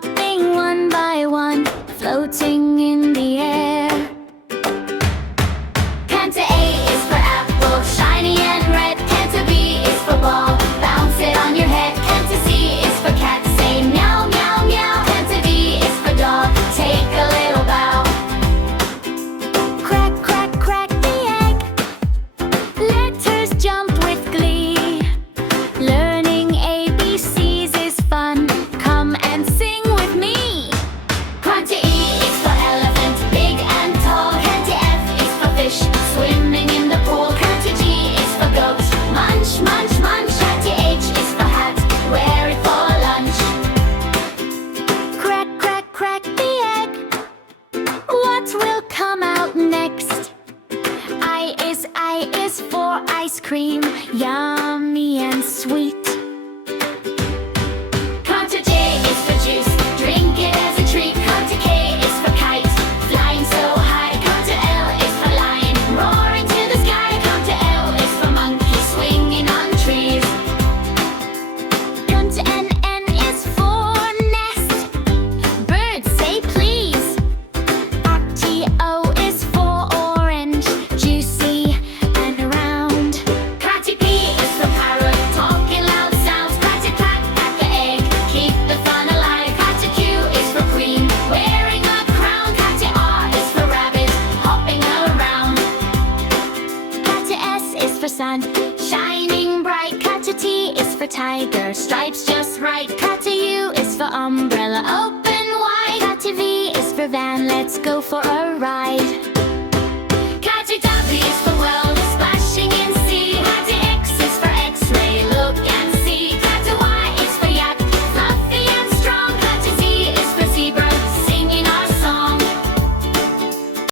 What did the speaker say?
dropping one by one, floating in the air. Canter A is for apple, shiny and red. Canter B is for ball, bounce it on your head. Canter C is for cat, say meow, meow, meow. Canter D is for dog, take a little bow. Crack, crack, crack the egg, letters jump with glee. Learning ABCs is fun, come and sing with me. Canter E is for elephant, big and tall. Canter F is for fish, swimming in the pool. Canter G is for goat, munch, munch, munch. Canter H is for hat, wear it for lunch. Crack, crack, crack the egg, what will come out next? I is for ice cream, yummy and sweet. Canter J is for juice, drink it as a treat. Canter K is for kite, flying so high. Canter L is for lion, roaring to the sky. Canter L is for monkey, swinging on trees. Canter N is for nest, birds say please. T-O is for orange, juicy and round. Canter P is for parrot, talking loud sounds. Canter clack, crack the egg, keep the fun alive. Canter Q is for queen, wearing a crown. Canter R is for rabbit, hopping around. Canter S is for sun, shining bright. Canter T is for tiger, stripes just right. Canter U is for umbrella, open wide. Canter V is for van, let's go for a ride. Canter W is for well